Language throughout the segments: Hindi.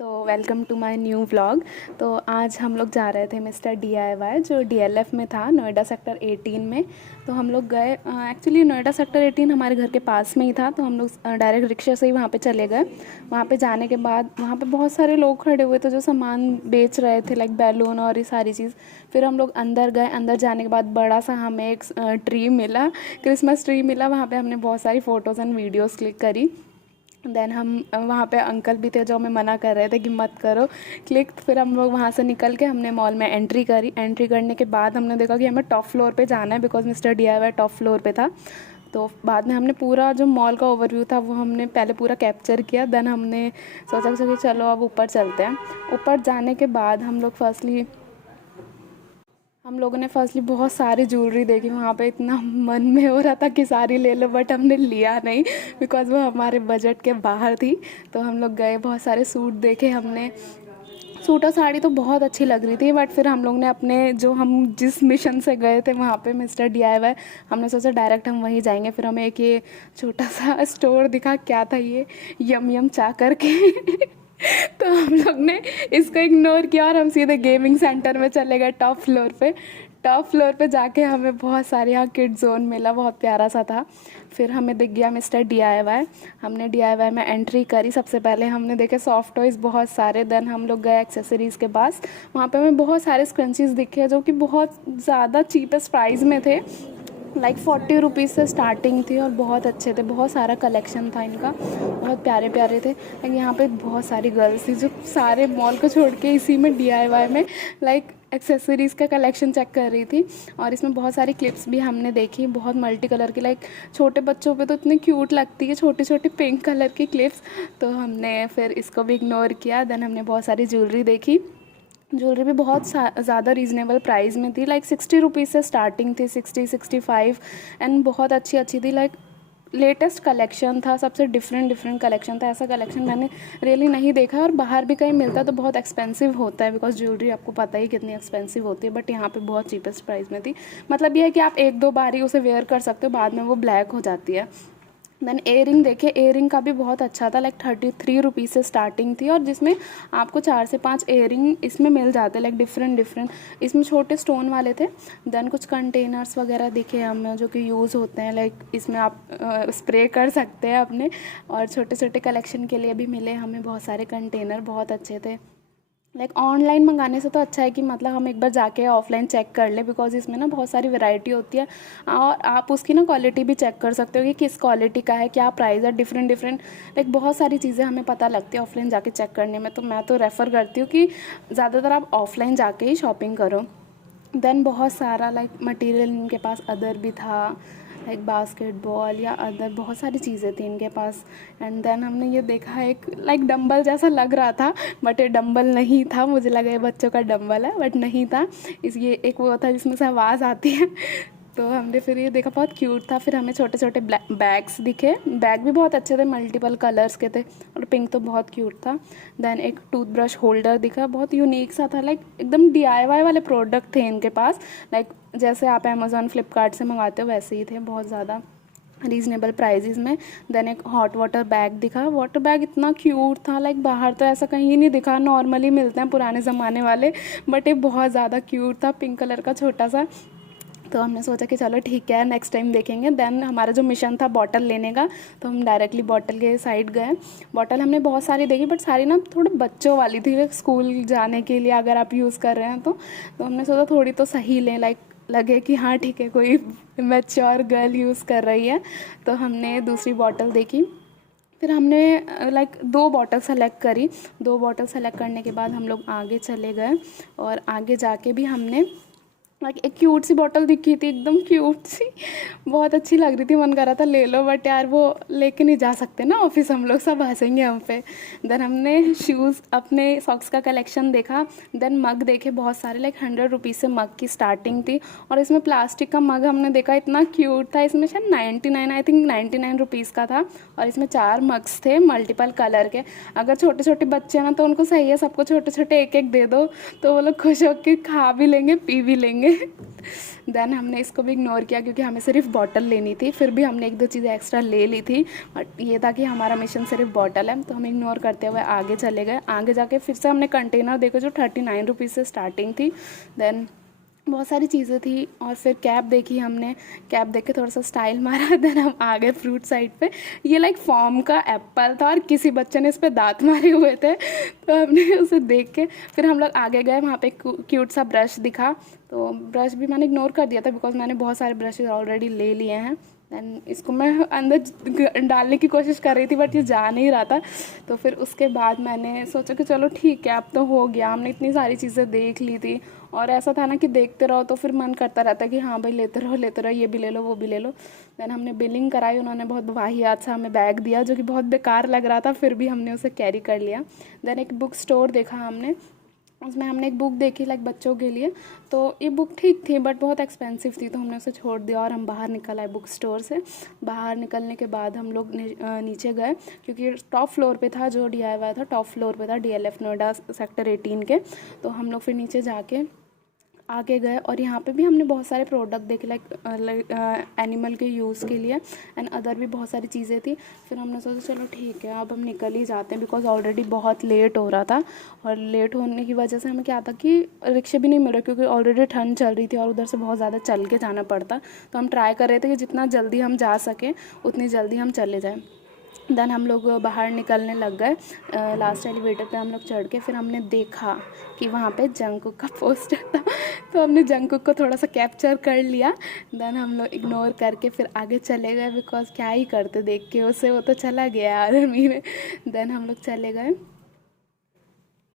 तो welcome to my new vlog. तो आज हम लोग जा रहे थे मिस्टर DIY जो DLF में था, नोएडा सेक्टर 18 में। तो हम लोग गए, एक्चुअली नोएडा सेक्टर 18 हमारे घर के पास में ही था, तो हम लोग डायरेक्ट रिक्शा से ही वहाँ पे चले गए। वहाँ पे जाने के बाद वहाँ पे बहुत सारे लोग खड़े हुए थे जो सामान बेच रहे थे, लाइक बैलून और ये सारी चीज़। फिर हम लोग अंदर गए। अंदर जाने के बाद बड़ा सा हमें एक ट्री मिला, क्रिसमस ट्री मिला। वहाँ पर हमने बहुत सारी फ़ोटोज़ एंड वीडियोज़ क्लिक करी। देन हम वहाँ पे अंकल भी थे जो हमें मना कर रहे थे कि मत करो क्लिक। फिर हम लोग वहाँ से निकल के हमने मॉल में एंट्री करी। एंट्री करने के बाद हमने देखा कि हमें टॉप फ्लोर पे जाना है, because mister DIY top floor पे था। तो बाद में हमने पूरा जो मॉल का ओवरव्यू था वो हमने पहले पूरा कैप्चर किया। देन हमने सोचा कि चलो अब ऊपर चलते हैं। ऊपर जाने के बाद हम लोगों ने फर्स्टली बहुत सारी ज्वेलरी देखी। वहाँ पे इतना मन में हो रहा था कि सारी ले लो, बट हमने लिया नहीं बिकॉज़ वो हमारे बजट के बाहर थी। तो हम लोग गए, बहुत सारे सूट देखे हमने। सूट और साड़ी तो बहुत अच्छी लग रही थी, बट फिर हम लोग ने अपने जो हम जिस मिशन से गए थे वहाँ पे मिस्टर DIY, हमने सोचा डायरेक्ट हम वहीं जाएंगे। फिर हमें एक ये छोटा सा स्टोर दिखा, क्या था ये, यम यम चा करके तो हम लोग ने इसको इग्नोर किया और हम सीधे गेमिंग सेंटर में चले गए टॉप फ्लोर पे। टॉप फ्लोर पे जाके हमें बहुत सारे यहाँ किड जोन मिला, बहुत प्यारा सा था। फिर हमें दिख गया मिस्टर DIY। हमने DIY में एंट्री करी। सबसे पहले हमने देखे सॉफ्ट टॉयज़ बहुत सारे। देन हम लोग गए एक्सेसरीज़ के पास। वहाँ पे हमें बहुत सारे स्क्रंचीज़ दिखे जो कि बहुत ज़्यादा चीपेस्ट प्राइस में थे, लाइक 40 रुपीज़ से स्टार्टिंग थी और बहुत अच्छे थे। बहुत सारा कलेक्शन था इनका, बहुत प्यारे प्यारे थे। लेकिन यहाँ पे बहुत सारी गर्ल्स थी जो सारे मॉल को छोड़ के इसी में DIY में लाइक एक्सेसरीज़ का कलेक्शन चेक कर रही थी। और इसमें बहुत सारी क्लिप्स भी हमने देखी, बहुत मल्टी कलर की, लाइक छोटे बच्चों पे तो इतनी क्यूट लगती है छोटी छोटी पिंक कलर की क्लिप्स। तो हमने फिर इसको भी इग्नोर किया। देन हमने बहुत सारी ज्वेलरी देखी। ज्वेलरी भी बहुत ज़्यादा रीज़नेबल प्राइस में थी, लाइक 60 रुपीज़ से स्टार्टिंग थी, 60-65। एंड बहुत अच्छी अच्छी थी, लाइक लेटेस्ट कलेक्शन था, सबसे डिफरेंट कलेक्शन था। ऐसा कलेक्शन मैंने रियली नहीं देखा। और बाहर भी कहीं मिलता तो बहुत एक्सपेंसिव होता है, बिकॉज ज्वेलरी आपको पता ही कितनी एक्सपेंसिव होती है, बट यहाँ पे बहुत चीपेस्ट प्राइस में थी। मतलब यह है कि आप एक दो बार ही उसे वेयर कर सकते हो, बाद में वो ब्लैक हो जाती है। देन एयरिंग देखे, एयरिंग का भी बहुत अच्छा था, लाइक 33 रुपीज़ से स्टार्टिंग थी और जिसमें आपको 4 से 5 एयरिंग इसमें मिल जाते, लाइक डिफरेंट। इसमें छोटे स्टोन वाले थे। देन कुछ कंटेनर्स वगैरह दिखे हमें जो कि यूज़ होते हैं, लाइक इसमें आप स्प्रे कर सकते हैं अपने। और छोटे छोटे कलेक्शन के लिए भी मिले हमें बहुत सारे कंटेनर, बहुत अच्छे थे। लाइक ऑनलाइन मंगाने से तो अच्छा है कि मतलब हम एक बार जाके ऑफलाइन चेक कर ले, बिकॉज इसमें ना बहुत सारी वैरायटी होती है और आप उसकी ना क्वालिटी भी चेक कर सकते हो कि किस क्वालिटी का है, क्या प्राइस है, डिफरेंट। लाइक बहुत सारी चीज़ें हमें पता लगती है ऑफलाइन जाके चेक करने में। तो मैं तो रेफ़र करती हूँ कि ज़्यादातर आप ऑफलाइन जाके ही शॉपिंग करो। देन बहुत सारा लाइक मटेरियल इनके पास अदर भी था, लाइक बास्केटबॉल या अदर बहुत सारी चीज़ें थी इनके पास। एंड देन हमने ये देखा एक लाइक डंबल जैसा लग रहा था, बट ये डंबल नहीं था। मुझे लगा ये बच्चों का डंबल है, बट नहीं था। इस ये एक वो था जिसमें से आवाज़ आती है तो हमने फिर ये देखा, बहुत क्यूट था। फिर हमें छोटे छोटे बैग्स दिखे, बैग भी बहुत अच्छे थे, मल्टीपल कलर्स के थे और पिंक तो बहुत क्यूट था। देन एक टूथब्रश होल्डर दिखा, बहुत यूनिक सा था, लाइक एकदम DIY वाले प्रोडक्ट थे इनके पास, लाइक जैसे आप अमेज़ॉन फ्लिपकार्ट से मंगाते हो वैसे ही थे, बहुत ज़्यादा रीज़नेबल प्राइजेज़ में। देन एक हॉट वाटर बैग दिखा, वाटर बैग इतना क्यूट था, लाइक बाहर तो ऐसा कहीं नहीं दिखा, नॉर्मली मिलते हैं पुराने ज़माने वाले, बट ये बहुत ज़्यादा क्यूट था, पिंक कलर का छोटा सा। तो हमने सोचा कि चलो ठीक है, नेक्स्ट टाइम देखेंगे। देन हमारा जो मिशन था बॉटल लेने का, तो हम डायरेक्टली बॉटल के साइड गए। बॉटल हमने बहुत सारी देखी, बट सारी ना थोड़े बच्चों वाली थी, स्कूल जाने के लिए अगर आप यूज़ कर रहे हैं तो हमने सोचा थोड़ी तो सही लें, लाइक लगे कि हाँ ठीक है कोई मैच्योर गर्ल यूज़ कर रही है। तो हमने दूसरी बॉटल देखी। फिर हमने लाइक 2 बॉटल सेलेक्ट करी। 2 बॉटल सेलेक्ट करने के बाद हम लोग आगे चले गए और आगे जाके भी हमने लाइक एक क्यूट सी बॉटल दिखी थी, एकदम क्यूट सी, बहुत अच्छी लग रही थी, मन कर रहा था ले लो, बट यार वो लेके नहीं जा सकते ना ऑफिस, हम लोग सब हंसेंगे हम पे। देन हमने शूज़, अपने सॉक्स का कलेक्शन देखा। देन मग देखे बहुत सारे, लाइक 100 रुपीज़ से मग की स्टार्टिंग थी। और इसमें प्लास्टिक का मग हमने देखा, इतना क्यूट था। इसमें शायद 99, आई थिंक 99 रुपीज़ का था और इसमें 4 मग्स थे मल्टीपल कलर के। अगर छोटे छोटे बच्चे हैं ना तो उनको सही है, सबको छोटे छोटे एक एक दे दो तो वो लोग खुश होकर खा भी लेंगे, पी भी लेंगे देन हमने इसको भी इग्नोर किया क्योंकि हमें सिर्फ बॉटल लेनी थी, फिर भी हमने एक दो चीज़ें एक्स्ट्रा ले ली थी, बट ये था कि हमारा मिशन सिर्फ बॉटल है, तो हम इग्नोर करते हुए आगे चले गए। आगे जाके फिर से हमने कंटेनर देखा जो 39 रुपीज़ से स्टार्टिंग थी। देन बहुत सारी चीज़ें थी और फिर कैप देखी हमने, कैप देख के थोड़ा सा स्टाइल मारा। देन हम आ गए फ्रूट साइड पे। ये लाइक फॉर्म का एप्पल था और किसी बच्चे ने इस पर दांत मारे हुए थे, तो हमने उसे देख के फिर हम लोग आगे गए। वहाँ पे क्यूट सा ब्रश दिखा, तो ब्रश भी मैंने इग्नोर कर दिया था बिकॉज मैंने बहुत सारे ब्रशेज ऑलरेडी ले लिए हैं। दैन इसको मैं अंदर डालने की कोशिश कर रही थी बट ये जा नहीं रहा था, तो फिर उसके बाद मैंने सोचा कि चलो ठीक है अब तो हो गया, हमने इतनी सारी चीज़ें देख ली थी। और ऐसा था ना कि देखते रहो तो फिर मन करता रहता है कि हाँ भाई लेते रहो, ये भी ले लो वो भी ले लो। दैन हमने बिलिंग कराई, उन्होंने बहुत वाहियात सा हमें बैग दिया जो कि बहुत बेकार लग रहा था, फिर भी हमने उसे कैरी कर लिया। दैन एक बुक स्टोर देखा हमने, उसमें हमने एक बुक देखी लाइक बच्चों के लिए, तो ये बुक ठीक थी बट बहुत एक्सपेंसिव थी, तो हमने उसे छोड़ दिया और हम बाहर निकल आए बुक स्टोर से। बाहर निकलने के बाद हम लोग नीचे गए क्योंकि टॉप फ्लोर पे था, जो DIY था टॉप फ्लोर पे था, DLF नोएडा सेक्टर 18 के। तो हम लोग फिर नीचे जाके आगे गए और यहाँ पे भी हमने बहुत सारे प्रोडक्ट देखे लाइक एनिमल के यूज़ के लिए एंड अदर भी बहुत सारी चीज़ें थी। फिर हमने सोचा चलो ठीक है अब हम निकल ही जाते हैं बिकॉज ऑलरेडी बहुत लेट हो रहा था, और लेट होने की वजह से हमें क्या था कि रिक्शे भी नहीं मिल रहे क्योंकि ऑलरेडी ठंड चल रही थी और उधर से बहुत ज़्यादा चल के जाना पड़ता। तो हम ट्राई कर रहे थे कि जितना जल्दी हम जा सकें उतनी जल्दी हम चले जाएँ। देन हम लोग बाहर निकलने लग गए, लास्ट एलिवेटर पे हम लोग चढ़ के फिर हमने देखा कि वहाँ पे जंगकुक का पोस्टर था, तो हमने जंगकुक को थोड़ा सा कैप्चर कर लिया। देन हम लोग इग्नोर करके फिर आगे चले गए बिकॉज क्या ही करते देख के उसे, वो तो चला गया आर्मी में। देन हम लोग चले गए,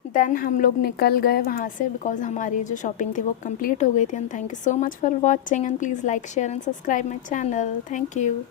देन हम लोग निकल गए वहाँ से बिकॉज हमारी जो शॉपिंग थी वो कंप्लीट हो गई थी। And thank you so much for watching and please like share and subscribe my channel. Thank you.